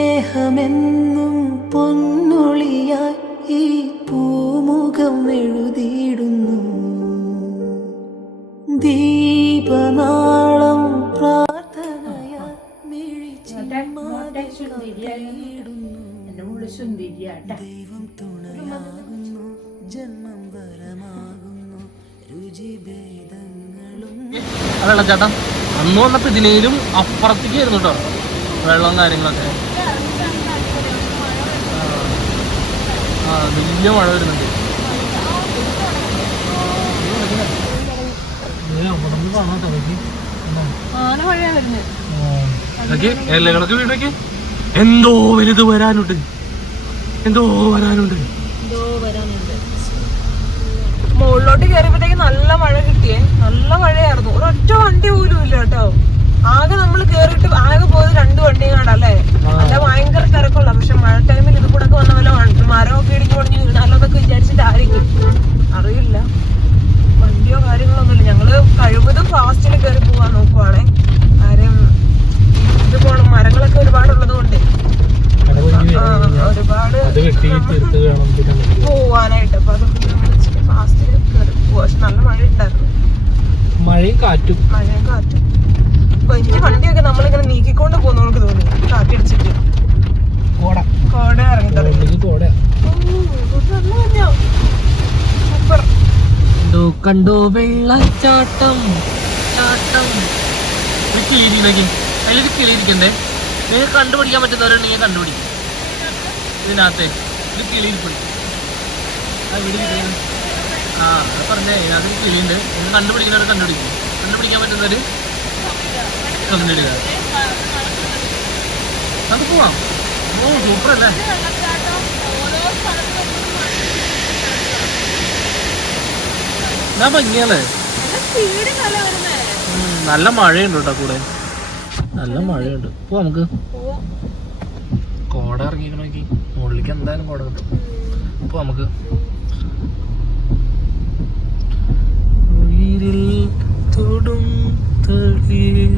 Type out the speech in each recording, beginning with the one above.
സ്നേഹമെന്നും പൊന്നൊളിയായി ഈ പൂമുഖം എഴുതിയിടുന്നു. ദീപനാളം പ്രാർത്ഥനയാൽ ചേട്ടാ ദൈവം തുണയാകുന്നു ജന്മം വരമാകുന്നു രുചിഭേദങ്ങളും അന്ന് വന്നപ്പോ ഇതിനേലും അപ്പുറത്തേക്ക് ആയിരുന്നു കേട്ടോ. വെള്ളവും കാര്യങ്ങളൊക്കെ? ആ വലിയ മഴ വരുന്നുണ്ട്. എല്ലകളൊക്കെ വീടൊക്കെ എന്തോ വലുത് വരാനുണ്ട്. എന്തോ വരാനുണ്ട്. മുകളിലോട്ട് കയറിയപ്പോഴത്തേക്ക് നല്ല മഴ കിട്ടിയേ. നല്ല മഴയായിരുന്നു. ഒരൊറ്റ വണ്ടി പോലും ഇല്ല കേട്ടോ ആകെ നമ്മൾ കേറിയിട്ട് ആകെ പോയത് രണ്ട് വണ്ടിയും കണ്ടല്ലേ അല്ല ഭയങ്കര തിരക്കുള്ള പക്ഷെ മഴ ടൈമിൽ ഇത് കൂടെ ഒക്കെ വന്ന പോലെ വണ്ടി- മരമൊക്കെ ഇടിഞ്ഞു പൊടിഞ്ഞ് വീണാലോ എന്നൊക്കെ വിചാരിച്ചിട്ടായിരിക്കും അറിയില്ല വണ്ടിയോ കാര്യങ്ങളോ ഒന്നുമില്ല ഞങ്ങൾ കഴിവതും ഫാസ്റ്റിൽ കയറി പോവാൻ നോക്കുവാണേ കാര്യം ഇത് പോണം മരങ്ങളൊക്കെ ഒരുപാടുള്ളത് കൊണ്ട് ഒരുപാട് അത് വെട്ടി തീർത്ത് വേണം പിന്നെ പോവാനായിട്ട് അപ്പൊ അതുകൊണ്ട് നമ്മൾ ഇച്ചിരി ഫാസ്റ്റിൽ കയറി പോവാ പക്ഷെ നല്ല മഴ ഉണ്ടായിരുന്നു മഴയും കാറ്റും മഴയും കാറ്റും വലിയ വണ്ടിയൊക്കെ നമ്മളിങ്ങനെ നീക്കിക്കൊണ്ട് പോകുന്ന നമുക്ക് തോന്നി കാറ്റടിച്ചിട്ട് കോട കോട ഇറങ്ങി തുടങ്ങി ഉള്ളിൽ കോടയാ ഓ, ഇത് നല്ല മഞ്ഞാ. സൂപ്പർ കണ്ടു വെള്ളച്ചാട്ടം? ചാട്ടം. ഒരു അതിലൊരു കിളിയിരിക്കണ്ടേ നിങ്ങൾക്ക് കണ്ടുപിടിക്കാൻ പറ്റുന്നവരുണ്ടെങ്കിൽ കണ്ടുപിടിക്കും. ഇതിനകത്തെ ഒരു കിളിയിരിപ്പുണ്ട്. ആ വീട് ആ അത് പറഞ്ഞേ. അതിനകത്തൊരു കിളിയുണ്ട്. നിങ്ങൾ കണ്ടുപിടിക്കുന്നവർ കണ്ടുപിടിക്കും. കണ്ടുപിടിക്കാൻ പറ്റുന്നവർ കണ്ടുപിടിക്കുക നമുക്ക് പോവാം. ഓ സൂപ്പർ അല്ലേ എന്നാ ഭംഗിയല്ലേ നല്ല മഴയുണ്ട് കേട്ടോ കൂടെ. നല്ല മഴയുണ്ട്. പോ നമുക്ക്. കോട ഇറങ്ങിക്കണമെങ്കിൽ മുകളിലേക്ക് എന്തായാലും കോട കിട്ടും പോ നമുക്ക്. ഉയിരിൽ തൊടും തളിർ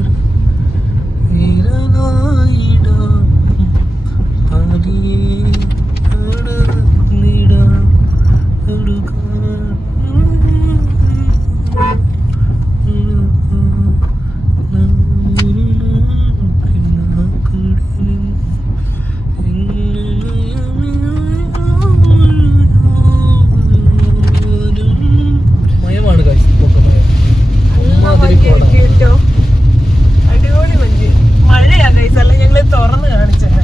തുറന്ന് കാണിച്ചത്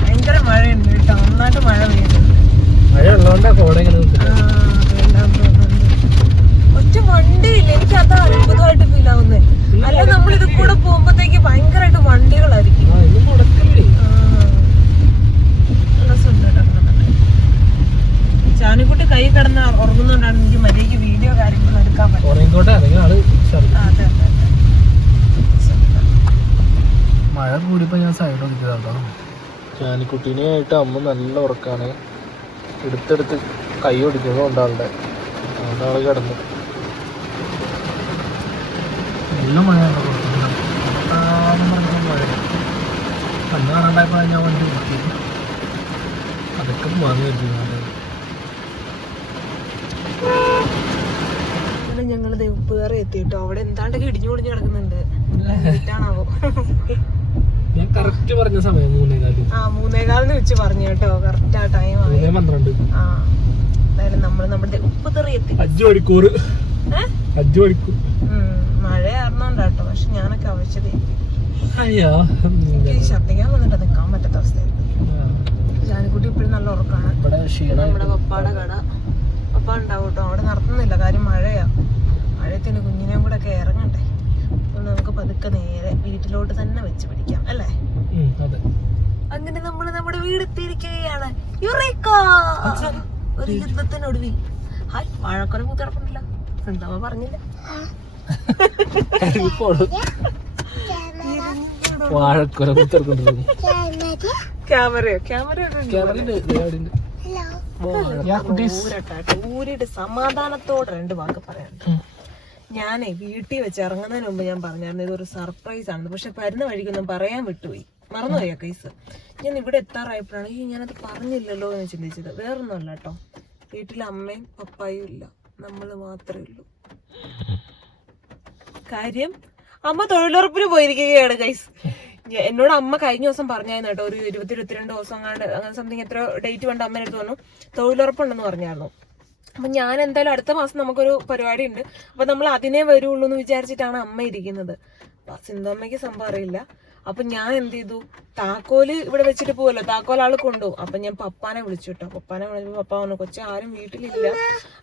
ഭയങ്കര മഴയുണ്ട് കേട്ടോ. നന്നായിട്ട് മഴ പെയ്യുന്നുണ്ട്. മഴ ഉള്ളതുകൊണ്ടാ കോട. ഒറ്റ വണ്ടിയില്ല. എനിക്ക് അത് അത്ഭുതമായിട്ട് ഫീൽ ആവുന്നത് അല്ല നമ്മൾ ഇത് കൂടെ പോകുമ്പോഴത്തേക്ക് ഭയങ്കരമായിട്ട് വണ്ടികളായിരിക്കും. ചാനിക്കുട്ടി കൈ കിടന്ന് ഉറങ്ങുന്നോണ്ടാണ് എനിക്ക് മര്യാദയ്ക്ക് വീഡിയോ കാര്യങ്ങളും എടുക്കാൻ പറ്റും അതെ അതെ അതെ സൂപ്പർ. മഴ കൂടിയപ്പോൾ ഞാൻ സൈഡ് ഒതുക്കിയതാട്ടോ ജാനിക്കുട്ടീനെ ആയിട്ട് അമ്മ നല്ല ഉറക്കാണ്. എടുത്തെടുത്ത് കൈ ഒടിക്കുന്നത് ഉണ്ടാളുടെ അതുകൊണ്ട് ആൾ കിടന്നു. നല്ല മഴയാണ് ഞാൻ വണ്ടി അതൊക്കെ ദേ എത്തിയിട്ടോ. എത്തിട്ടോ അവിടെ എന്താണ്ടൊക്കെ ഇടിഞ്ഞു പൊളിഞ്ഞു കിടക്കുന്നുണ്ട്. ഞാൻ കറക്റ്റ് പറഞ്ഞ സമയം മൂന്നേകാൽ ആ മൂന്നേകാലിന് വെച്ച് പറഞ്ഞു കേട്ടോ. കറക്റ്റ് ആ ടൈം ആയി. മൂന്നേ പന്ത്രണ്ട്. ആ എന്തായാലും നമ്മൾ നമ്മുടെ ഉപ്പുതെറി എത്തി അഞ്ച് മണിക്കൂർ അഞ്ച് മണിക്കൂർ മഴ ആർന്നോണ്ടാട്ടോ പക്ഷെ ഞാനൊക്കെ അവശ്യത. അയ്യോ എനിക്ക് ഛർദ്ദിക്കാൻ വന്നിട്ട് നിൽക്കാൻ പറ്റാത്ത അവസ്ഥയായിരുന്നു. ജാനിക്കുട്ടി ഇപ്പോഴും നല്ല ഉറക്കാണ്. നമ്മുടെ പപ്പാടെ കട. പപ്പ ഉണ്ടാവും കേട്ടോ. അവിടെ നടത്തുന്നില്ല. കാര്യം മഴയാ. മഴയത്തിന് കുഞ്ഞിനെയും കൂടെ ഒക്കെ ഇറങ്ങണ്ടേ അപ്പോൾ നമുക്ക് പതുക്കെ നേരെ വീട്ടിലോട്ട് തന്നെ വെച്ച് പിടിക്കാം അല്ലേ? അതെ. അങ്ങനെ നമ്മൾ നമ്മുടെ വീടെത്തിയിരിക്കുകയാണ് യുറേക്ക? ഒരു യുദ്ധത്തിനൊടുവിൽ. ഹായ് വാഴക്കൊല കൂത്തിടപ്പുണ്ടല്ലോ എന്താ പറഞ്ഞില്ല? വാഴക്കൊല ക്യാമറയോ? ക്യാമറ ഊരിട്ട് സമാധാനത്തോടെ രണ്ട് വാക്ക് പറയാനുണ്ട്. ഞാനേ വീട്ടിൽ വെച്ച് ഇറങ്ങുന്നതിന് മുമ്പ് ഞാൻ പറഞ്ഞായിരുന്നു ഇതൊരു സർപ്രൈസ് ആണ് പക്ഷെ വരുന്ന വഴിക്കൊന്നും പറയാൻ വിട്ടുപോയി. മറന്നുപോയ കേസ് ഞാൻ ഇവിടെ എത്താറായപ്പോഴാണ് ഈ ഞാനത് പറഞ്ഞില്ലല്ലോ എന്ന് ചിന്തിച്ചത്. വേറൊന്നുമല്ല കേട്ടോ. വീട്ടിൽ അമ്മയും പപ്പായും ഇല്ല. നമ്മൾ മാത്രമേ ഉള്ളൂ. കാര്യം അമ്മ തൊഴിലുറപ്പിന് പോയിരിക്കുകയാണ് ഗൈസ് എന്നോട് അമ്മ കഴിഞ്ഞ ദിവസം പറഞ്ഞായിരുന്നു കേട്ടോ ഒരു ഇരുപത്തി ഇരുപത്തിരണ്ട് ദിവസം അങ്ങനെ സംതിങ് എത്ര ഡേറ്റ് വേണ്ട അമ്മേനെ അടുത്ത് തൊഴിലുറപ്പുണ്ടെന്ന് പറഞ്ഞായിരുന്നു. അപ്പൊ ഞാൻ എന്തായാലും അടുത്ത മാസം നമുക്കൊരു പരിപാടി ഉണ്ട് അപ്പൊ നമ്മൾ അതിനെ വരുള്ളൂ എന്ന് വിചാരിച്ചിട്ടാണ് അമ്മ ഇരിക്കുന്നത്. അപ്പൊ സിന്ധമ്മയ്ക്ക് സംഭവം അറിയില്ല. അപ്പൊ ഞാൻ എന്ത് ചെയ്തു? താക്കോൽ ഇവിടെ വെച്ചിട്ട് പോവല്ലോ. താക്കോൽ ആൾ കൊണ്ടുപോകും അപ്പൊ ഞാൻ പപ്പാനെ വിളിച്ചു കേട്ടോ. പപ്പാനെ വിളിച്ചപ്പോ പപ്പ പറഞ്ഞു കൊച്ചു ആരും വീട്ടിലില്ല.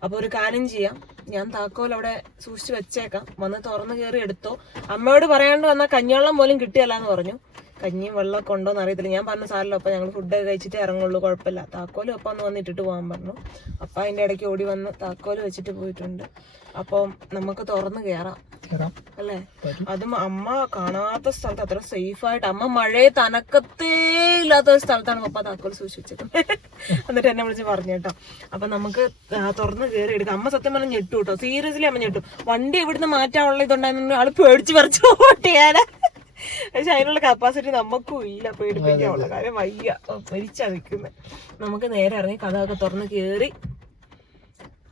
അപ്പോൾ ഒരു കാര്യം ചെയ്യാം. ഞാൻ താക്കോൽ അവിടെ സൂക്ഷിച്ച് വെച്ചേക്കാം. വന്ന് തുറന്നു കയറി എടുത്തോ. അമ്മയോട് പറയാണ്ട് വന്നാൽ കഞ്ഞിവെള്ളം പോലും കിട്ടിയല്ല എന്ന് പറഞ്ഞു. കഞ്ഞിയും വെള്ളമൊക്കെ ഉണ്ടോ എന്ന് അറിയത്തില്ല. ഞാൻ പറഞ്ഞു സാറില്ല അപ്പം ഞങ്ങൾ ഫുഡ് കഴിച്ചിട്ട് ഇറങ്ങുള്ളൂ കുഴപ്പമില്ല. താക്കോലും അപ്പം ഒന്ന് വന്നിട്ടിട്ട് പോകാൻ പറഞ്ഞു. അപ്പം അതിന്റെ ഇടയ്ക്ക് ഓടി വന്ന് താക്കോൽ വെച്ചിട്ട് പോയിട്ടുണ്ട്. അപ്പം നമുക്ക് തുറന്ന് കയറാം കേറാം. അല്ലേ? അതും അമ്മ കാണാത്ത സ്ഥലത്ത് അത്ര സേഫ് ആയിട്ട് അമ്മ മഴയെ തനക്കത്തേ ഇല്ലാത്ത ഒരു സ്ഥലത്താണ് പപ്പ താക്കോൽ സൂക്ഷിച്ചത്. എന്നിട്ട് എന്നെ വിളിച്ച് പറഞ്ഞു കേട്ടോ. അപ്പൊ നമുക്ക് തുറന്ന് കയറി എടുക്കാം. അമ്മ സത്യം പറഞ്ഞ ഞെട്ടു കേട്ടോ സീരിയസ്ലി അമ്മ ഞെട്ടു. വണ്ടി ഇവിടുന്ന് മാറ്റാനുള്ള ഇതുണ്ടായിരുന്നു ആൾ പേടിച്ച് പറിച്ചു ഓട്ടിയാനെ പക്ഷെ അതിനുള്ള കപ്പാസിറ്റി നമുക്കും ഇല്ല. പേടിപ്പിക്കാനുള്ള കാര്യം വയ്യ. മരിച്ചാ നിൽക്കുന്നത് നമുക്ക് നേരെ ഇറങ്ങി കഥയൊക്കെ തുറന്ന് കയറി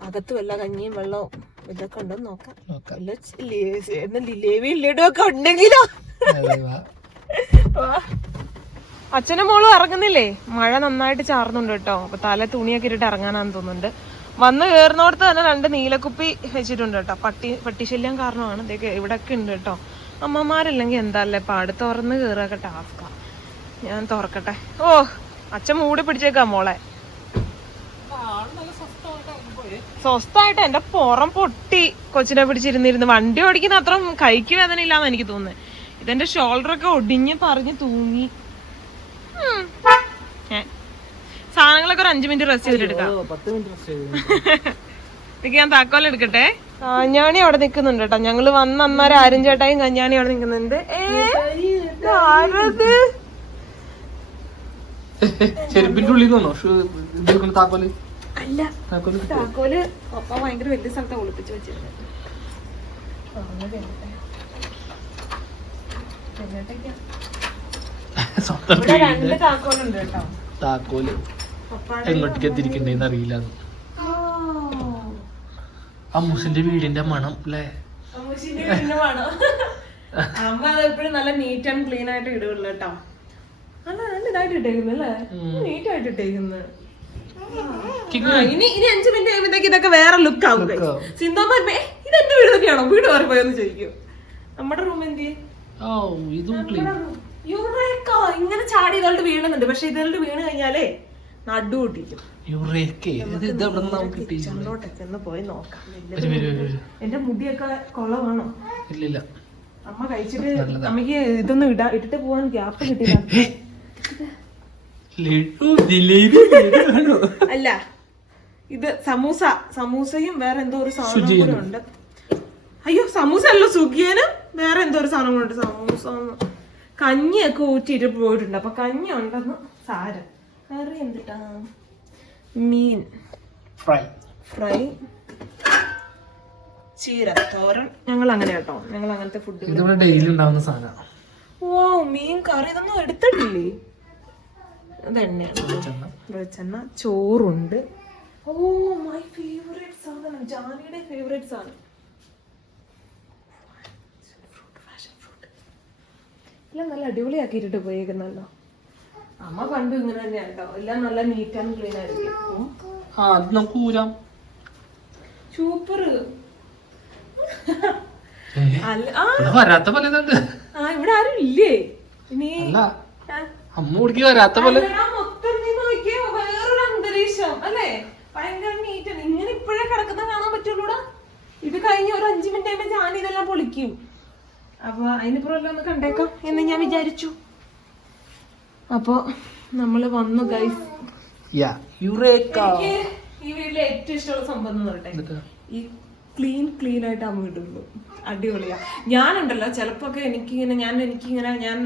അകത്തും വല്ല കഞ്ഞിയും വെള്ളവും ഇതൊക്കെ ഉണ്ടെന്ന് നോക്കാം. നോക്കാം. വല്ല ചി- ലേ- എന്നാ ലിലേവിയും ഒക്കെ ഉണ്ടെങ്കിലോ. അച്ഛനും മോളും ഇറങ്ങുന്നില്ലേ? മഴ നന്നായിട്ട് ചാർന്നുണ്ട് കേട്ടോ. അപ്പൊ തല തുണിയൊക്കെ ഇട്ടിട്ട് ഇറങ്ങാനാന്ന് തോന്നുന്നുണ്ട്. വന്ന് കയറുന്നോടത്ത് തന്നെ രണ്ട് നീലക്കുപ്പി വെച്ചിട്ടുണ്ട് കേട്ടോ. പട്ടി പട്ടിശല്യം കാരണമാണ്. ഇതൊക്കെ ഇവിടെ ഒക്കെ ഉണ്ട് കേട്ടോ. അമ്മമാരില്ലെങ്കിൽ എന്താല്ലേ പാട് തുറന്ന് കയറുക ടാസ്കാ ഞാൻ തുറക്കട്ടെ. ഓ അച്ഛൻ മൂടി പിടിച്ചേക്കാം മോളെ. സ്വസ്ഥമായിട്ട് എന്റെ പുറം പൊട്ടി കൊച്ചിനെ പിടിച്ചിരുന്നിരുന്നു. വണ്ടി ഓടിക്കുന്ന അത്ര കൈക്ക് വേദന ഇല്ലാന്ന് എനിക്ക് തോന്നുന്നത് ഇതെന്റെ ഷോൾഡർ ഒക്കെ ഒടിഞ്ഞ് പറഞ്ഞ് തൂങ്ങി. സാധനങ്ങളൊക്കെ ഒരു അഞ്ചു മിനിറ്റ് റെസ്റ്റ് ചെയ്തിട്ടെടുക്കാം എനിക്ക് ഞാൻ താക്കോൽ എടുക്കട്ടെ? കഞ്ഞാണി അവിടെ നിക്കുന്നുണ്ട് കേട്ടോ ഞങ്ങൾ വന്ന അന്നേരം ആരും ചേട്ടായും കഞ്ഞാണി അവിടെ നിക്കുന്നുണ്ട്. ഇതാരത്? ചെരുപ്പിന്റെ ഉള്ളിൽ നിന്നോ? താക്കോൽ. അല്ല താക്കോൽ പപ്പ ഭയങ്കര വലിയ സ്ഥലത്ത് ഒളിപ്പിച്ചു വെച്ചിരുന്നത്. താക്കോൽ എങ്ങോട്ടേക്ക് എത്തിരിക്കണ്ടേന്ന് അറിയില്ല അമ്മൂസിന്റെ വീടിന്റെ മണം അല്ലേ? അമ്മൂസിന്റെ വീടിന്റെ മണം. അമ്മ അത് എപ്പോഴും നല്ല നീറ്റ് ആൻഡ് ക്ലീൻ ആയിട്ട് ഇടുള്ളൂ കേട്ടോ. അല്ല നല്ല ഇതായിട്ട് ഇട്ടേക്കുന്നു അല്ലേ? നീറ്റ് ആയിട്ട് ഇട്ടേക്കുന്നു. ഇനി ഇനി അഞ്ചു മിനിറ്റ് കഴിയുമ്പോഴത്തേക്ക് ഇതൊക്കെ വേറെ ലുക്ക് ആവും. സിന്ധോമ്മ ഇത് എന്റെ വീട് തന്നെയാണോ? വീട് മാറി പോയെന്ന് ചോദിക്കും. നമ്മുടെ റൂം എന്ത്? ഇങ്ങനെ ചാടി ഇതോട്ട് വീണുന്നുണ്ട്. പക്ഷെ ഇതോട്ട് വീണ് കഴിഞ്ഞാലേ നടു പൊട്ടിക്കും. യുറേക്കെ ഇത് ഇതെവിടെ നമുക്ക് കിട്ടി ഒന്ന് പോയി നോക്കാം. എന്റെ മുടിയൊക്കെ കൊള്ളവാണോ ഇല്ലില്ല. അമ്മ കഴിച്ചിട്ട് അമ്മയ്ക്ക് ഇതൊന്നും ഇടാ ഇട്ടിട്ട് പോവാൻ ഗ്യാപ്പ് ജിലേബി അല്ല ഇത് സമൂസ. സമൂസയും വേറെ എന്തോ ഒരു സാധനം. കൂടെ ഉണ്ട്. അയ്യോ സമൂസ അല്ല സുഖിയനും വേറെ എന്തോ ഒരു സാധനം കൂടെ സമൂസ കഞ്ഞിയൊക്കെ ഊറ്റിയിട്ട് പോയിട്ടുണ്ട്. അപ്പൊ കഞ്ഞി ഉണ്ടെന്ന് സാരം. കറി എന്തിട്ടാ? മീൻ. ഫ്രൈ. ഫ്രൈ. ചീര. തോരൻ. ഞങ്ങൾ അങ്ങനെ കേട്ടോ. ഞങ്ങൾ അങ്ങനത്തെ ഫുഡ് ഇതിവിടെ ഡെയിലി ഉണ്ടാവുന്ന സാധനമാണ് ഓ മീൻ കറി ഇതൊന്നും എടുത്തിട്ടില്ലേ? ചെന്ന വെളിച്ചെണ്ണ. ചോറുണ്ട്. ഓ മൈ ഫേവറേറ്റ് സാധനം. ജാനിയുടെ ഫേവറേറ്റ് സാധനം. എല്ലാം നല്ല അടിപൊളിയാക്കിയിട്ട് പോയേക്കുന്നല്ലോ. അമ്മ പണ്ട് ഇങ്ങനെ തന്നെയാണ് കേട്ടോ എല്ലാം നല്ല നീറ്റ് ആൻഡ് ക്ലീൻ ആയിരിക്കും. ആ അത് നമുക്ക് ഊരാം. സൂപ്പർ വരാത്ത പോലെ ഇതുണ്ട്. ആ ഇവിടെ ആരും ഇല്ലേ? ഇനി അമ്മ കുടിക്ക് വരാത്ത പോലെ. മൊത്തം നീ നോക്കിയേ, വേറൊരു അന്തരീക്ഷം അല്ലേ? ഭയങ്കര നീറ്റാണ് ഇങ്ങനെ ഇപ്പോഴേ കിടക്കുന്ന കാണാൻ പറ്റുള്ളൂടാ. ഇത് കഴിഞ്ഞ ഒരു അഞ്ചു മിനിറ്റ് കഴിയുമ്പോ ഞാൻ ഇതെല്ലാം പൊളിക്കും. അപ്പൊ അതിനിപ്പുറം എല്ലാം ഒന്ന് കണ്ടേക്കാം എന്ന് ഞാൻ വിചാരിച്ചു. അപ്പൊ നമ്മൾ വന്നു ഗൈസ് യാ യുറേക്ക. എനിക്ക് ഈ വീട്ടിലെ ഏറ്റവും ഇഷ്ടമുള്ള സംഭവം എന്ന് പറയട്ടെ. ഈ ക്ലീൻ ക്ലീൻ ആയിട്ട് അമ്മ ഇടുള്ളൂ അടിപൊളിയാ. ഞാനുണ്ടല്ലോ എനിക്ക് എനിക്കിങ്ങനെ ഞാൻ എനിക്ക് എനിക്കിങ്ങനെ ഞാൻ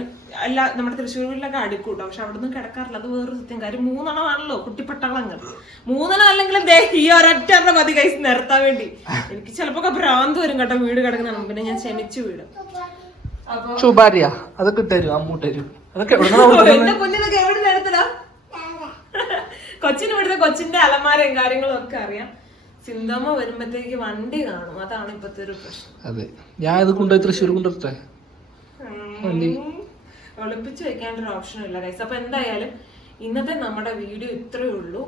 അല്ല നമ്മുടെ തൃശ്ശൂർ വീട്ടിലൊക്കെ അടുക്കൂട്ടോ. പക്ഷെ അവിടെ നിന്ന് കിടക്കാറില്ല. അത് വേറൊരു സത്യം. കാര്യം മൂന്നെണ്ണമാണല്ലോ കുട്ടിപ്പട്ടാളങ്ങൾ. മൂന്നെണ്ണം അല്ലെങ്കിൽ ദേ ഈ ഒരൊറ്റ മതി കൈസ് നിർത്താൻ വേണ്ടി. എനിക്ക് ചിലപ്പോ ഭ്രാന്ത് വരും കേട്ടോ വീട് കിടക്കുന്ന പിന്നെ ഞാൻ ക്ഷമിച്ചു വീടും. ശുഭാരിയ അതൊക്കെ ഇട്ടുതരും അമ്മൂട്ട് തരും അതൊക്കെ കൊച്ചിന് ഇവിടുത്തെ കൊച്ചിന്റെ അലമാരയും കാര്യങ്ങളും ഒക്കെ അറിയാം. സിന്തമ്മ വരുമ്പത്തേക്ക് വണ്ടി കാണും. അതാണ് ഇപ്പത്തെ ഒരു പ്രശ്നം. അതെ. ഞാൻ ഇത് കൊണ്ടുപോയി തൃശ്ശൂർ കൊണ്ടുവരട്ടെ? വണ്ടി. ഒളിപ്പിച്ച് വെക്കേണ്ട ഒരു ഓപ്ഷൻ ഇല്ല ഗൈസ് അപ്പൊ എന്തായാലും ഇന്നത്തെ നമ്മുടെ വീഡിയോ ഇത്രയേ ഉള്ളൂ.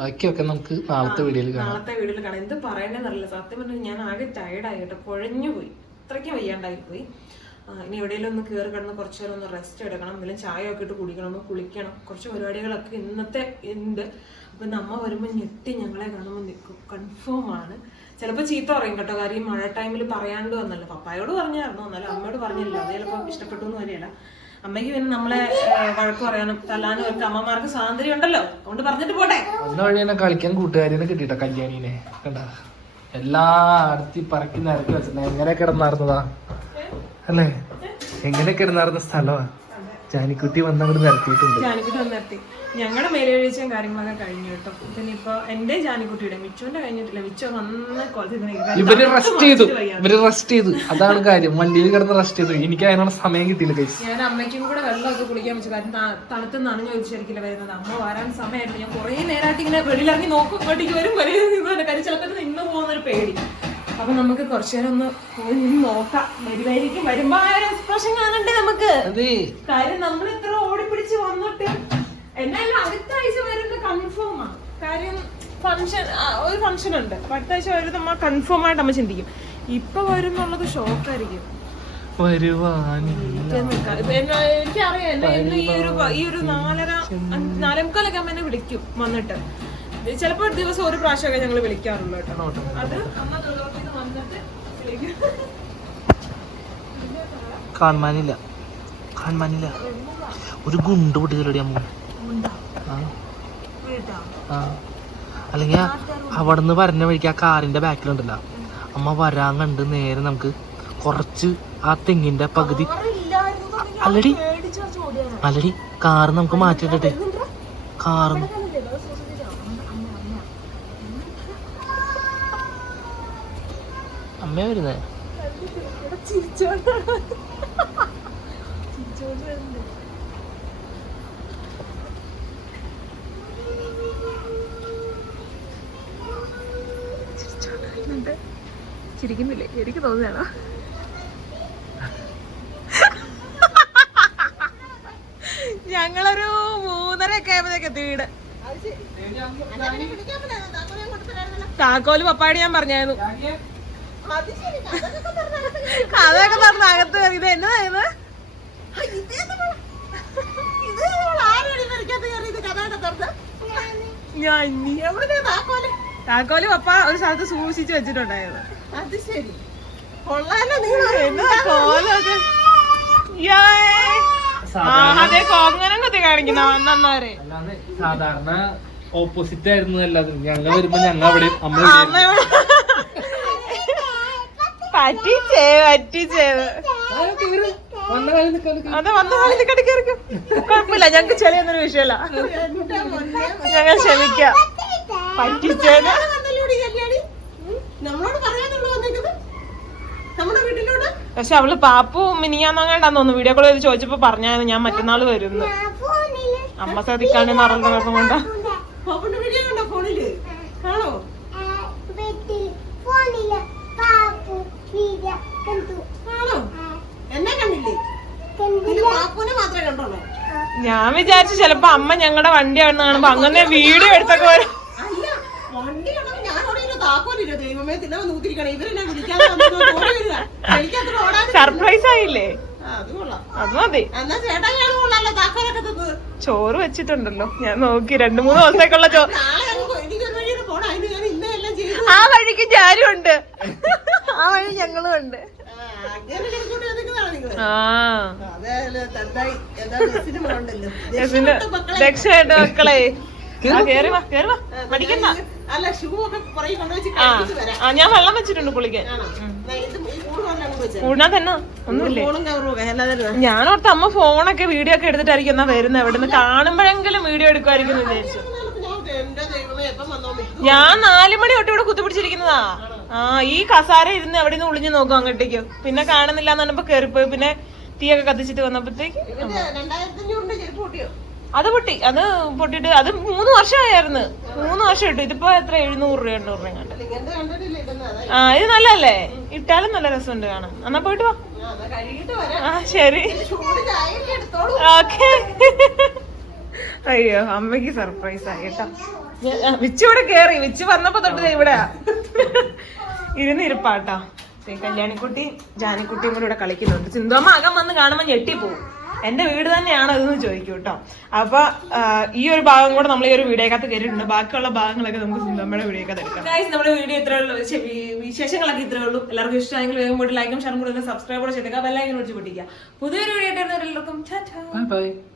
ബാക്കിയൊക്കെ നമുക്ക് നാളത്തെ വീഡിയോയിൽ കാണാം. നാളത്തെ വീഡിയോയിൽ കാണാം. എന്ത് പറയണെന്നറിയില്ല സത്യം പറഞ്ഞാൽ ഞാൻ ആകെ ടയർഡായി കേട്ടോ. കുഴഞ്ഞു പോയി അത്രയ്ക്കും വയ്യാണ്ടായി പോയി ഇനി എവിടെയെങ്കിലും ഒന്ന് കയറി കിടന്ന് കുറച്ച് നേരം ഒന്ന് റെസ്റ്റ് എടുക്കണം എന്തെങ്കിലും ചായ ഒക്കെ ഇട്ട് കുടിക്കണം ഒന്ന് കുളിക്കണം. കുറച്ച് പരിപാടികളൊക്കെ ഇന്നത്തെ ഉണ്ട് അപ്പം നമ്മ വരുമ്പോൾ ഞെട്ടി ഞങ്ങളെ കാണുമ്പോൾ നിൽക്കും കൺഫേം ആണ്. ചിലപ്പോൾ ചീത്ത പറയും കേട്ടോ കാര്യം മഴ ടൈമിൽ പറയാണ്ട് വന്നല്ലോ. പപ്പായോട് പറഞ്ഞായിരുന്നു എന്നാലും അമ്മയോട് പറഞ്ഞില്ല. അത് ചിലപ്പോൾ ഇഷ്ടപ്പെട്ടു എന്ന് വരികയില്ല അമ്മയ്ക്ക് പിന്നെ നമ്മളെ വഴക്ക് പറയാനും തല്ലാനും ഒക്കെ അമ്മമാർക്ക് സ്വാതന്ത്ര്യം ഉണ്ടല്ലോ അതുകൊണ്ട് പറഞ്ഞിട്ട് പോട്ടെ. കളിക്കാൻ കൂട്ടുകാരിനെ കിട്ടിട്ടോ കല്യാണീനെ. കണ്ട? എല്ലാ അടുത്തി പറക്കി നിരക്കി വെച്ചിട്ടുണ്ട്. എങ്ങനെ കിടന്നാർന്നതാ? അല്ലേ? എങ്ങനെ കിടന്നാർന്ന സ്ഥലമാ ജാനിക്കുട്ടി വന്നങ്ങോട്ട് നിരത്തിയിട്ടുണ്ട്. ജാനിക്കുട്ടി വന്നെത്തി ഞങ്ങളുടെ മേലുവീഴ്ചയും കാര്യങ്ങളൊക്കെ കഴിഞ്ഞു കേട്ടോ. പിന്നെ ഇപ്പൊ എന്റെ ജാനിക്കുട്ടിയുടെ മിച്ചോന്റെ കഴിഞ്ഞിട്ടില്ല. മിച്ചോ വന്ന് ഇവർ റെസ്റ്റ് ചെയ്തു. ഇവർ റെസ്റ്റ് ചെയ്തു. അതാണ് കാര്യം. വണ്ടിയിൽ കിടന്ന് റെസ്റ്റ് ചെയ്തു. എനിക്ക് അതിനുള്ള സമയം കിട്ടിയില്ല ഞാൻ അമ്മയ്ക്കും കൂടെ വെള്ളമൊക്കെ കുളിക്കാൻ വെച്ചു. കാരണം തണുത്ത് നനഞ്ഞു ചോദിച്ചായിരിക്കില്ല വരുന്നത്. അമ്മ വരാൻ സമയമായിരുന്നു ഞാൻ കുറെ നേരമായിട്ട് ഇങ്ങനെ വെളിയിലിറങ്ങി നോക്കും. ഇങ്ങോട്ടേക്ക് വരും വരും കാര്യം ചിലപ്പോൾ പോകുന്നൊരു പേടി. അപ്പൊ നമുക്ക് കുറച്ചു നേരം ഒന്ന് പോയി നോക്കാം. വരുമായിരിക്കും വരുമ്പോ ആ ഒരു എക്സ്പ്രഷൻ കാണണ്ടേ നമുക്ക്? കാര്യം നമ്മൾ ഇത്ര ഓടിപ്പിടിച്ച് വന്നിട്ട് എന്നാലും അടുത്ത ആഴ്ച വരുന്ന കൺഫേം ആണ് കാര്യം ഫംഗ്ഷൻ ഒരു ഫംഗ്ഷൻ ഉണ്ട്. അടുത്ത ആഴ്ച വരുന്നത് നമ്മൾ കൺഫേം ആയിട്ട് നമ്മൾ ചിന്തിക്കും. ഇപ്പൊ വരുന്നുള്ളത് ഷോക്കായിരിക്കും ആയിരിക്കും. എനിക്കറിയാം. ഈ ഒരു ഒരു നാലര നാലേമുക്കാലൊക്കെ അമ്മ എന്നെ വിളിക്കും വന്നിട്ട്. ചിലപ്പോ ഒരു ദിവസം ഒരു പ്രാവശ്യമൊക്കെ ഞങ്ങൾ വിളിക്കാറുള്ളൂ കേട്ടോ. അത് അമ്മ തൊഴിലുറപ്പിൽ വന്നിട്ട് കാണാനില്ല കാണാനില്ല ഒരു ഗുണ്ട് പൊട്ടിക്കലടി അമ്മ? ആ. അല്ലെങ്കിൽ അവിടെ നിന്ന് വരണ വഴിക്ക് ആ കാറിന്റെ ബാക്കിലുണ്ടല്ലോ. അമ്മ വരാൻ കണ്ട് നേരെ നമുക്ക് കുറച്ച് ആ തെങ്ങിന്റെ പകുതി. അല്ലടി. അല്ലടി കാറ് നമുക്ക് മാറ്റിട്ടെ കാറ് അമ്മ വരുന്നേ? ചിരിക്കുന്നില്ലേ? എനിക്ക് തോന്നുകയാണോ ഞങ്ങളൊരു മൂന്നര ഒക്കെ ആയപ്പോഴേക്ക് എത്തി വീട് താക്കോൽ പപ്പാടി ഞാൻ പറഞ്ഞായിരുന്നു. അതൊക്കെ പറഞ്ഞ അകത്ത് കയറി ഇത് എന്നതായത് ഞാൻ ഇനി താക്കോൽ. പപ്പ ഒരു സ്ഥലത്ത് സൂക്ഷിച്ചു വെച്ചിട്ടുണ്ടായിരുന്നു. അത് ശരി. അതെ കോങ്ങനം കുത്തി കാണിക്കുന്ന അല്ലാതെ സാധാരണ ഓപ്പോസിറ്റ് ആയിരുന്നു എല്ലാതും ഞങ്ങൾ വരുമ്പോ ഞങ്ങൾ അവിടെ അമ്മ പറ്റിച്ചേ പറ്റിച്ചേ. അത് വന്ന കളി കടിക്കറിക്കും കുഴപ്പമില്ല ഞങ്ങക്ക് ചെളിയൊന്നൊരു വിഷയമല്ല ഞങ്ങൾ ക്ഷമിക്കാം. പറ്റിച്ചേന് നമ്മളോട് പറയാനുള്ളൂ വന്നേക്കുന്നത് നമ്മുടെ വീട്ടിലോട്ട് പക്ഷെ അവൾ പാപ്പു മിനിയാന്നങ്ങാണ്ടാന്ന് തോന്നുന്നു. വീഡിയോ കോൾ ചെയ്ത് ചോദിച്ചപ്പോ പറഞ്ഞായിരുന്നു ഞാൻ മറ്റന്നാൾ വരുന്നു. അമ്മ പപ്പന്റെ വീഡിയോ കണ്ടോ ഫോണിൽ. എന്നെ കണ്ടില്ലേ? പാപ്പുനെ മാത്രമേ കണ്ടോളൂ ഞാൻ വിചാരിച്ചു ചിലപ്പോ അമ്മ ഞങ്ങളുടെ വണ്ടി അവിടെ കാണുമ്പോ അങ്ങനെ വീഡിയോ എടുത്തൊക്കെ വരും. അല്ല വണ്ടി ഞാൻ താക്കോലില്ല ദൈവമേ തിന്നെ ഇവരെന്നെ എനിക്കത്ര ഓടാൻ സർപ്രൈസ് ആയില്ലേ? ആ, അത് മതി. ചോറ് വെച്ചിട്ടുണ്ടല്ലോ. ഞാൻ നോക്കി രണ്ടു മൂന്ന് ദിവസത്തേക്കുള്ള ചോറ് ആ വഴിക്ക് ഞാനും ഉണ്ട്. ആ വഴി ഞങ്ങളും ഉണ്ട്. രക്ഷയുണ്ട് മക്കളെ. കേറി വാ കേറി വാ. മടിക്കണ്ട അല്ല ഷൂ ഒക്കെ പുറകെ കൊണ്ടുവച്ച് ആ ഞാൻ വെള്ളം വെച്ചിട്ടുണ്ട് കുളിക്കാൻ കൂടാൻ തന്നെ? ഒന്നുമില്ലേ? ഞാനോർത്ത് അമ്മ ഫോണൊക്കെ വീഡിയോ ഒക്കെ എടുത്തിട്ടായിരിക്കും എന്നാ വരുന്നത് എവിടുന്ന് കാണുമ്പോഴെങ്കിലും വീഡിയോ എടുക്കുമായിരിക്കും വിചാരിച്ചു. ഞാൻ എന്റെ ദൈവമേ എപ്പം വന്നോ? ഞാൻ നാലു മണി തൊട്ട് ഇവിടെ കുത്തിപ്പിടിച്ചിരിക്കുന്നതാ. ആ ഈ കസാര ഇരുന്ന് എവിടെ നിന്ന് ഒളിഞ്ഞു നോക്കും അങ്ങോട്ടേക്ക്? പിന്നെ കാണുന്നില്ല എന്ന് പറഞ്ഞപ്പോ കേറിപ്പോയി. പിന്നെ തീയൊക്കെ കത്തിച്ചിട്ട് വന്നപ്പോഴത്തേക്ക് അത് പൊട്ടി. അത് പൊട്ടിട്ട് അത് മൂന്ന് വർഷമായിരുന്നു മൂന്ന് വർഷം ഇട്ടു. ഇതിപ്പോ എത്ര? എഴുന്നൂറ് രൂപ എണ്ണൂറ് രൂപ കണ്ടു ആ ഇത് നല്ലല്ലേ ഇട്ടാലും നല്ല രസമുണ്ട് കാണാൻ. എന്നാ പോയിട്ട് വാ. ആ ശരി. ഓക്കെ. അയ്യോ അമ്മയ്ക്ക് സർപ്രൈസ് ആയി കേട്ടോ. വിച്ച് ഇവിടെ കേറി. വിച്ച് വന്നപ്പോ തൊട്ട് ഇവിടെയാ. ഇവിടെ ഇരുന്നിരിപ്പാട്ടോ. ദേ കല്യാണിക്കുട്ടി ജാനിക്കുട്ടിയും കൂടി ഇവിടെ കളിക്കുന്നുണ്ട്. സിന്ധുമ്മ അകം വന്ന് കാണുമ്പോൾ ഞെട്ടി പോകും എന്റെ വീട് തന്നെയാണ് അതെന്ന് ചോദിക്കും കേട്ടോ. അപ്പൊ ഈ ഒരു ഭാഗം കൂടെ നമ്മൾ ഈ ഒരു വീഡിയോക്കകത്ത് കയറിയിട്ടുണ്ട് ബാക്കിയുള്ള ഭാഗങ്ങളൊക്കെ നമുക്ക് സിന്ധമ്മയുടെ വീഡിയോക്കകത്ത് എടുക്കാം. ഗൈസ് നമ്മുടെ വീഡിയോ ഇത്രേ ഉള്ളൂ. വിശേഷങ്ങളൊക്കെ ഇത്രേ ഉള്ളൂ. എല്ലാവർക്കും ഇഷ്ടമായെങ്കിൽ വേഗം പോയിട്ട് ലൈക്കും ഷെയറും കൂടെ സബ്സ്ക്രൈബ് കൂടെ ചെയ്തേക്കാം. ബെല്ലൈക്കൻ വിളിച്ച് പൊട്ടിക്കുക. പുതിയൊരു വീഡിയോ ആയിട്ട്